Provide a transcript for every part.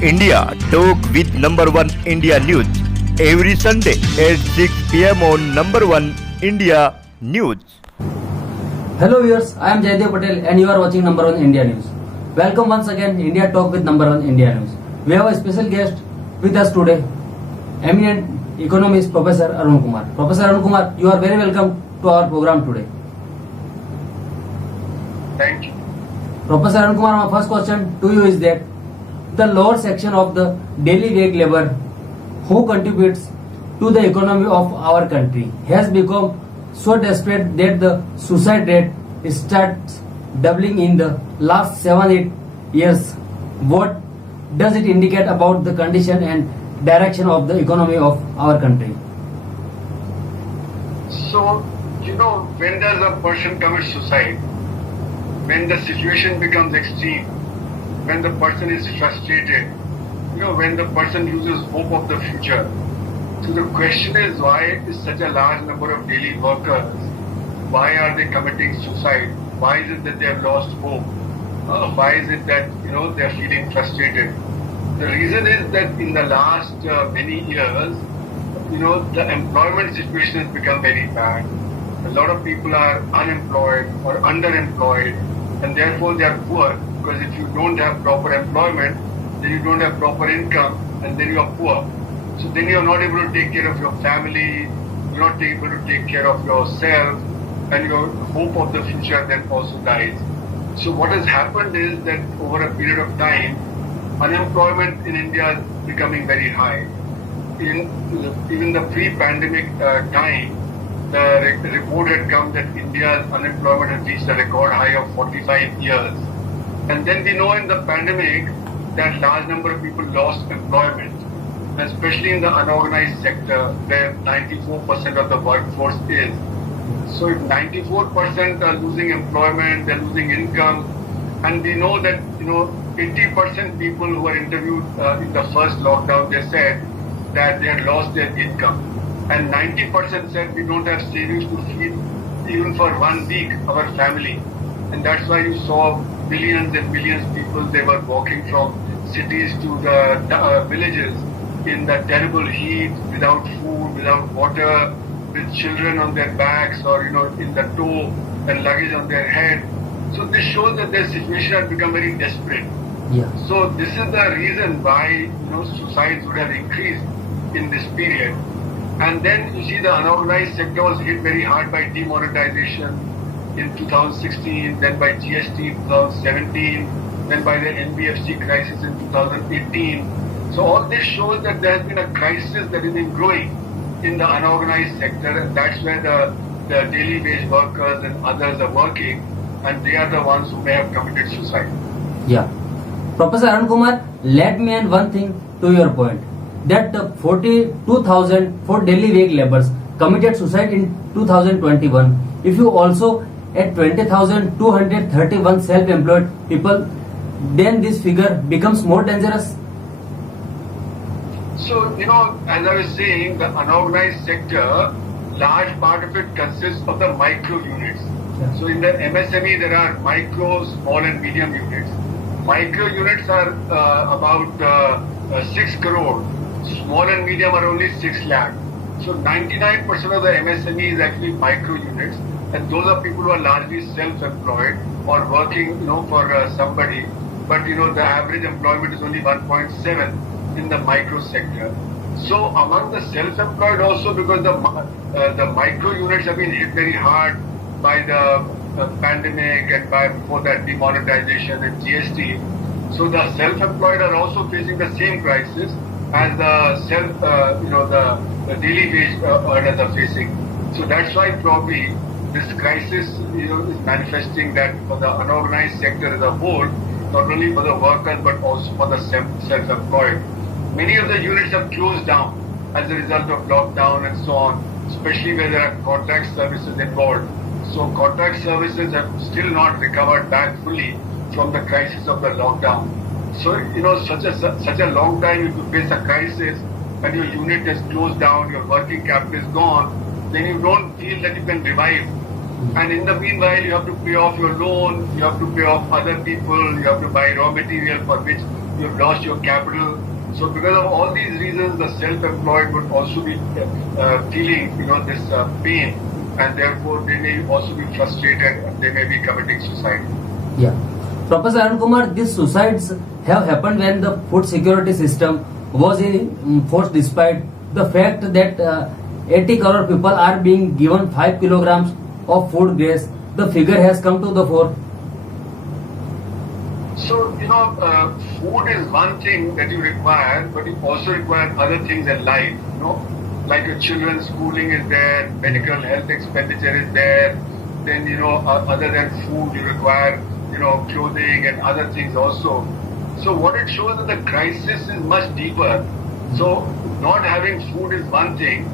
India. Talk with number one India News every Sunday at 6 p.m. on number one India News. Hello viewers, I am JAYDEV Patel and you are watching number one India News. Welcome once again India Talk with number one India News. We have a special guest with us today, eminent economist Professor Arun Kumar. Professor Arun Kumar, you are very welcome to our program today. Thank you. Professor Arun Kumar, my first question to you is that the lower section of the daily wage labor who contributes to the economy of our country has become so desperate that the suicide rate starts doubling in the last 7-8 years. What does it indicate about the condition and direction of the economy of our country? So, when does a person commit suicide? When the situation becomes extreme, when the person is frustrated, when the person loses hope of the future. So the question is, why is such a large number of daily workers, why are they committing suicide? Why is it that they have lost hope? Why is it that, they are feeling frustrated? The reason is that in the last many years, the employment situation has become very bad. A lot of people are unemployed or underemployed, and therefore they are poor, because if you don't have proper employment, then you don't have proper income, and then you are poor. So then you are not able to take care of your family, you're not able to take care of yourself, and your hope of the future then also dies. So what has happened is that over a period of time, unemployment in India is becoming very high. In even the pre-pandemic time, the report had come that India's unemployment had reached a record high of 45 years. And then we know in the pandemic that large number of people lost employment, especially in the unorganized sector where 94% of the workforce is. So if 94% are losing employment, they're losing income, and we know that 80% people who were interviewed in the first lockdown, they said that they had lost their income, and 90% said we don't have savings to feed even for 1 week our family. And that's why you saw millions and millions of people, they were walking from cities to the villages in the terrible heat, without food, without water, with children on their backs or in the tow and luggage on their head. So this shows that their situation has become very desperate. Yeah. So this is the reason why suicides would have increased in this period. And then you see the unorganized sector was hit very hard by demonetization in 2016, then by GST in 2017, then by the NBFC crisis in 2018. So all this shows that there has been a crisis that has been growing in the unorganized sector, and that's where the daily wage workers and others are working, and they are the ones who may have committed suicide. Yeah. Professor Arun Kumar, let me add one thing to your point, that 42,000 for daily wage laborers committed suicide in 2021. If you also add 20,231 self-employed people, then this figure becomes more dangerous. So, as I was saying, the unorganized sector, large part of it consists of the micro units. Yeah. So in the MSME, there are micro, small and medium units. Micro units are about 6 crore. Small and medium are only 6 lakh. So 99% of the MSME is actually micro units, and those are people who are largely self-employed or working, for somebody. But the average employment is only 1.7 in the micro sector. So among the self-employed also, because the micro units have been hit very hard by the pandemic and by before that demonetization and GST. So the self-employed are also facing the same crisis as the daily wage earners are facing. So that's why probably this crisis is manifesting that for the unorganized sector as a whole, not only for the workers but also for the self-employed. Many of the units have closed down as a result of lockdown and so on, especially where there are contract services involved. So contract services have still not recovered back fully from the crisis of the lockdown. So, such a long time, if you face a crisis and your unit is closed down, your working capital is gone, then you don't feel that you can revive. And in the meanwhile, you have to pay off your loan, you have to pay off other people, you have to buy raw material for which you've lost your capital. So because of all these reasons, the self-employed would also be feeling, this pain, and therefore they may also be frustrated and they may be committing suicide. Yeah. Professor Arun Kumar, these suicides have happened when the food security system was in force, despite the fact that 80 crore people are being given 5 kilograms of food grains. The figure has come to the fore. So, food is one thing that you require, but you also require other things in life, like your children's schooling is there, medical health expenditure is there, then, other than food, you require, clothing and other things also. So what it shows that the crisis is much deeper. So not having food is one thing,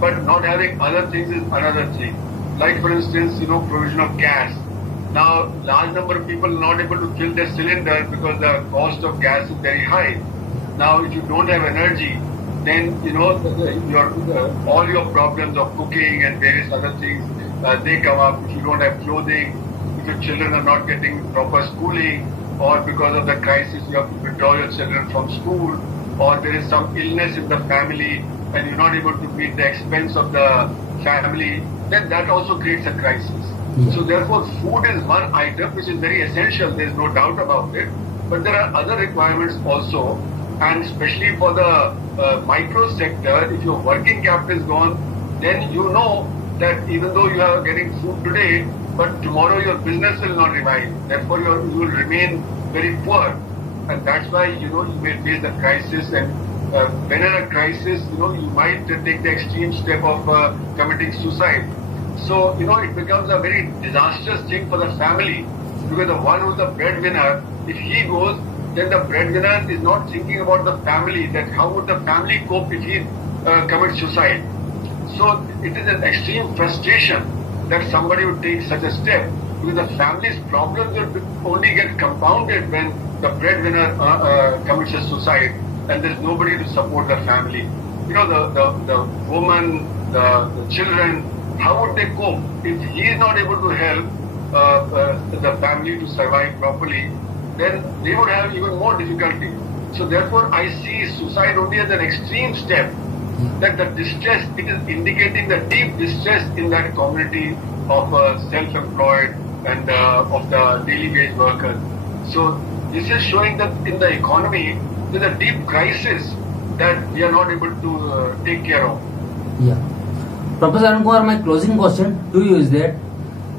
but not having other things is another thing. Like for instance, provision of gas. Now, large number of people are not able to fill their cylinder because the cost of gas is very high. Now, if you don't have energy, then all your problems of cooking and various other things they come up. If you don't have clothing, if your children are not getting proper schooling, or because of the crisis you have to withdraw your children from school, or there is some illness in the family and you're not able to meet the expense of the family, then that also creates a crisis. So therefore, food is one item which is very essential, there is no doubt about it. But there are other requirements also, and especially for the micro sector, if your working capital is gone, then you know that even though you are getting food today, but tomorrow your business will not revive. Therefore, you will remain very poor. And that's why, you may face the crisis. And when in a crisis, you might take the extreme step of committing suicide. So, it becomes a very disastrous thing for the family, because the one who's the breadwinner, if he goes, then the breadwinner is not thinking about the family, that how would the family cope if he commits suicide. So, it is an extreme frustration that somebody would take such a step, because the family's problems will only get compounded when the breadwinner commits a suicide and there's nobody to support the family. The woman, the children, how would they cope if he is not able to help the family to survive properly? Then they would have even more difficulty. So therefore, I see suicide only as an extreme step. That the distress, it is indicating the deep distress in that community of self-employed and of the daily wage workers. So this is showing that in the economy, there's a deep crisis that we are not able to take care of. Yeah. Professor Arun Kumar, my closing question to you is that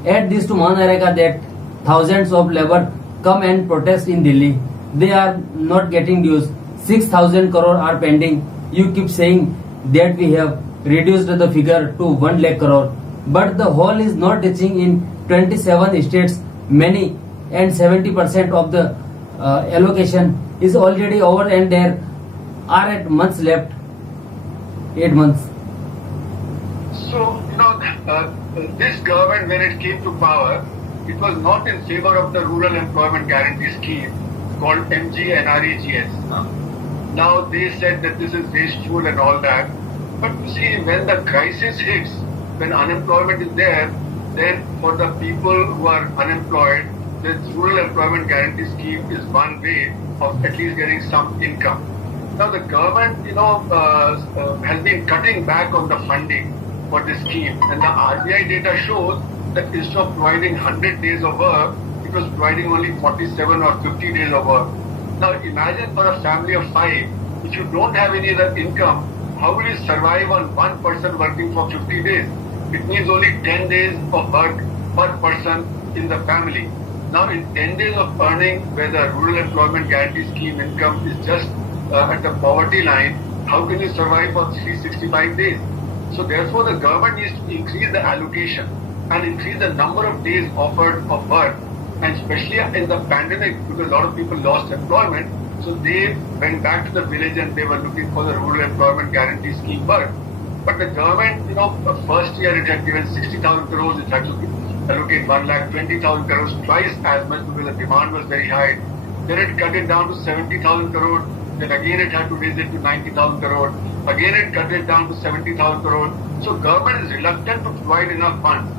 add this to Manarega that thousands of labor come and protest in Delhi. They are not getting dues. 6,000 crore are pending. You keep saying that we have reduced the figure to 1 lakh crore. But the whole is not reaching in 27 states. Many and 70% of the allocation is already over, and there are 8 months left. 8 months. So, this government, when it came to power, it was not in favor of the Rural Employment Guarantee Scheme called MGNREGS. Now they said that this is wasteful and all that. But you see, when the crisis hits, when unemployment is there, then for the people who are unemployed, the Rural Employment Guarantee Scheme is one way of at least getting some income. Now the government, has been cutting back on the funding for this scheme, and the RBI data shows that instead of providing 100 days of work, it was providing only 47 or 50 days of work. Now imagine for a family of 5, if you don't have any other income, how will you survive on one person working for 50 days? It means only 10 days of work per person in the family. Now in 10 days of earning, where the Rural Employment Guarantee Scheme income is just at the poverty line, how can you survive for 365 days? So therefore the government needs to increase the allocation and increase the number of days offered of work, and especially in the pandemic, because a lot of people lost employment, so they went back to the village and they were looking for the Rural Employment Guarantee Scheme work. But the government, the first year it had given 60,000 crores, it had to allocate 1,20,000 crores, twice as much, because the demand was very high. Then it cut it down to 70,000 crores, then again it had to raise it to 90,000 crores, again it cut it down to 70,000 crores. So government is reluctant to provide enough funds.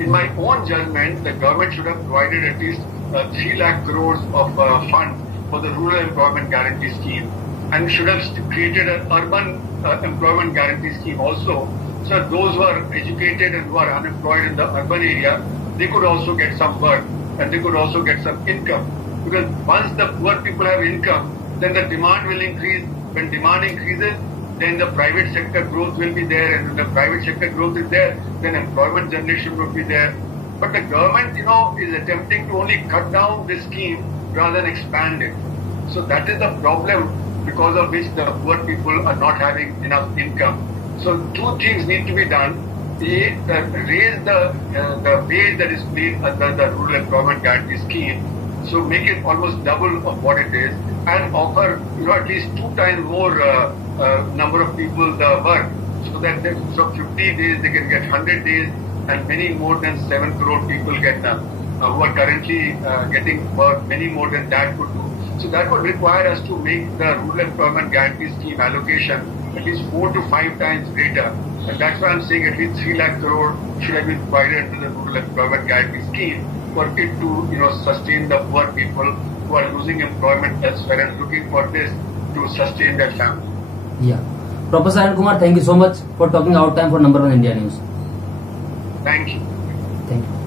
In my own judgment, the government should have provided at least 3 lakh crores of funds for the rural employment guarantee scheme, and we should have created an urban employment guarantee scheme also. So those who are educated and who are unemployed in the urban area, they could also get some work and they could also get some income. Because once the poor people have income, then the demand will increase. When demand increases, then the private sector growth will be there, and when the private sector growth is there, then employment generation will be there. But the government, is attempting to only cut down this scheme rather than expand it. So that is the problem, because of which the poor people are not having enough income. So two things need to be done. A, raise the wage that is paid under the rural employment guarantee scheme. So make it almost double of what it is, and offer at least 2 times more number of people the work, so that from 50 days they can get 100 days, and many more than 7 crore people get done, who are currently getting work. Many more than that could do. So that would require us to make the rural employment guarantee scheme allocation at least 4 to 5 times greater. And that's why I'm saying at least 3 lakh crore should have been provided into the rural employment guarantee scheme for it to sustain the poor people who are losing employment elsewhere and looking for this to sustain their family. Yeah. Professor Arun Kumar, thank you so much for talking out time for Number 1 India News. Thank you. Thank you.